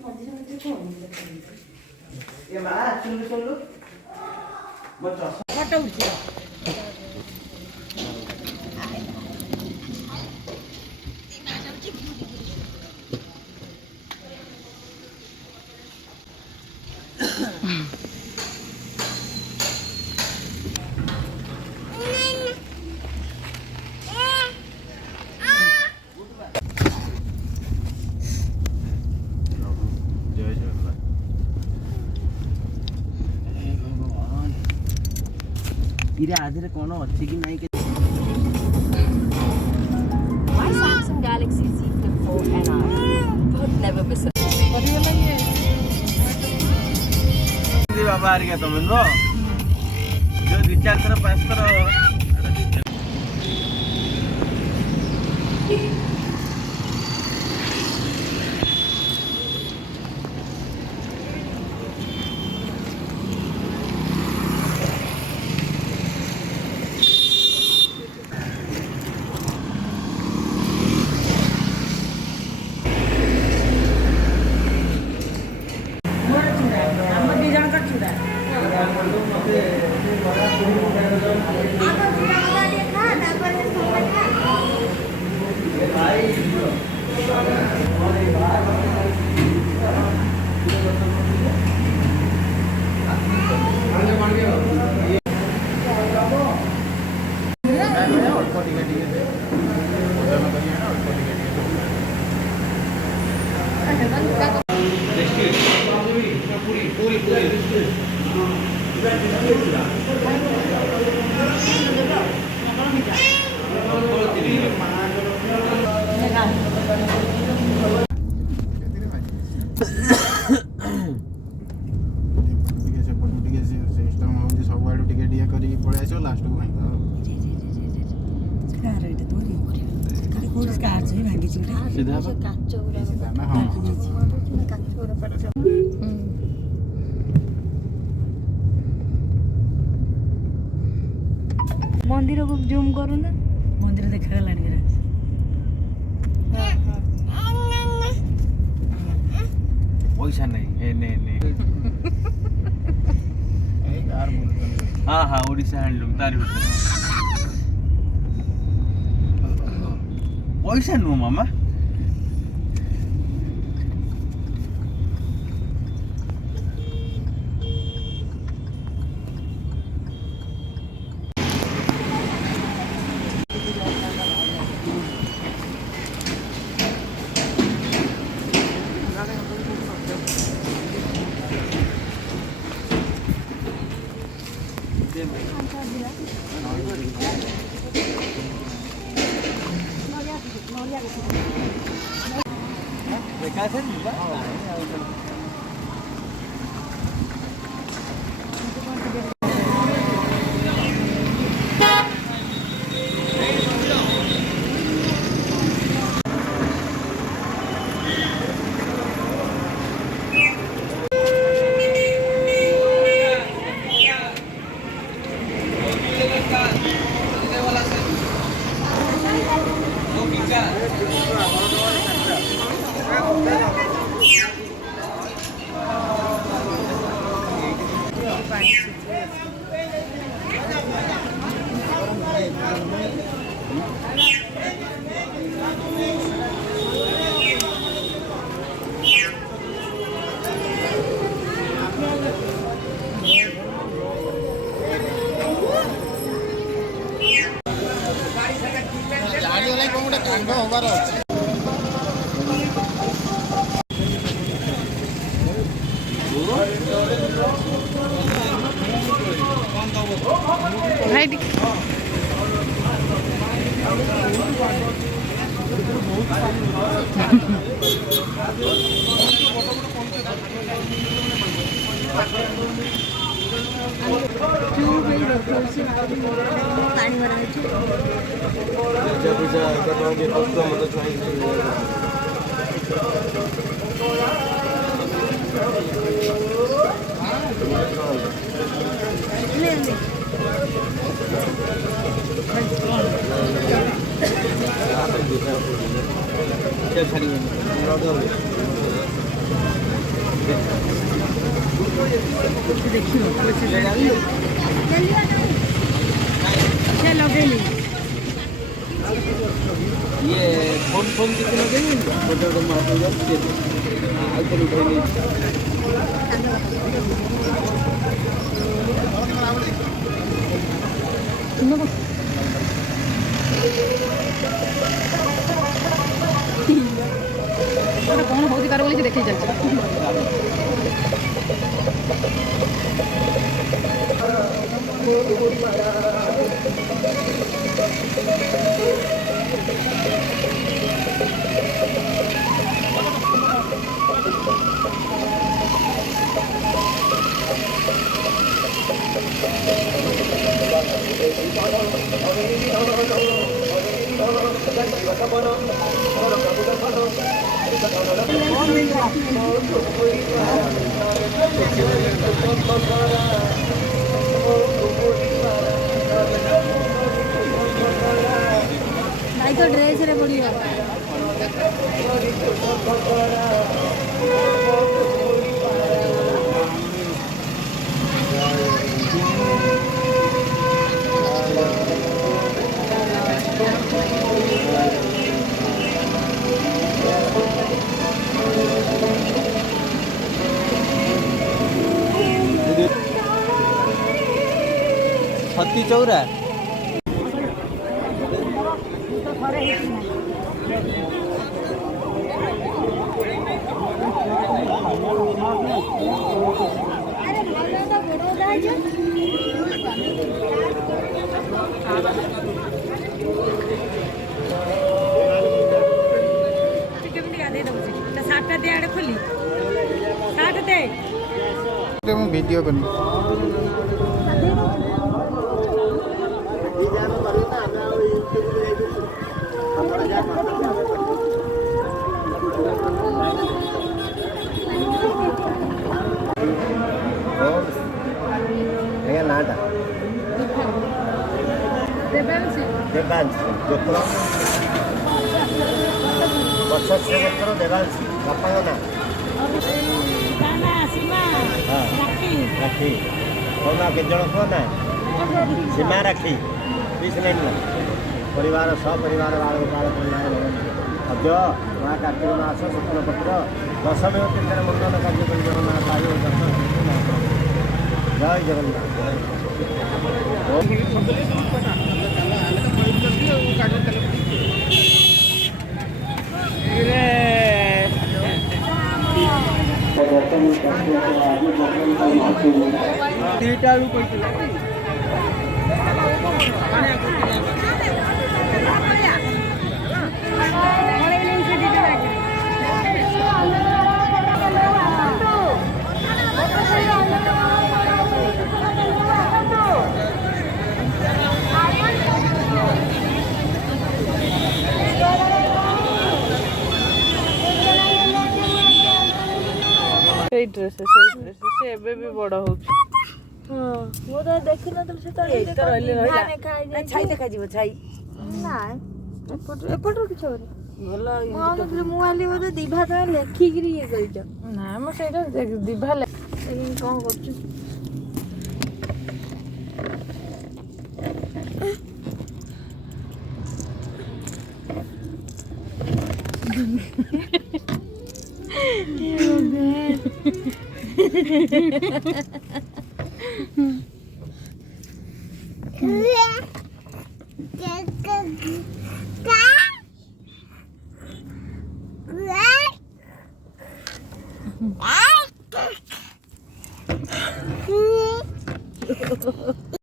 ये माँ सुन लो बच्चा फोटो उठियो इरे आधे कौन अच्छी कि नहीं My Samsung Galaxy Z Flip 4 NR would never miss it. बाबा आ गया तुम नो जो रिचार्ज करो पास करो मंदिर को जूम करू ना मंदिर देखा गलानी पैसा नहीं हाँ हाँ ओडिशा हैंडलूम तारी पैसा नुह मामा क्या ଦେଖିବ ସେ ଲଗେଇଲି ये फोन कितने लगेंगे फोटो को मार दो आई तो उठाई नहीं कौन होती कार बोली देखी चलছে भाई तो ड्रेस रे बढ़िया छत्ती चौरा वीडियो करनी नाटा देवांश गोत्र पचास गोत्र देवांश बापा ना राखी कौन के जन कौन सीमा राखी बीस नहीं ना परिवार सपरिवार बाल अद्य महा कार्तिक मास शुक्ल पक्ष दशमी तीर्थर मंगल कार्य जगन्नाथ आयु दर्शन जय जगन्नाथ तीटा ड्रेस से एबे भी बड़ा हो वो तो देखि न तो से तो छाई देखा जीव छाई ना एपट किछ हो भलो मोबाइल वो तो दिभा तो लेखि गिरी ये करिछ ना म सेटा दिभा कोन करछु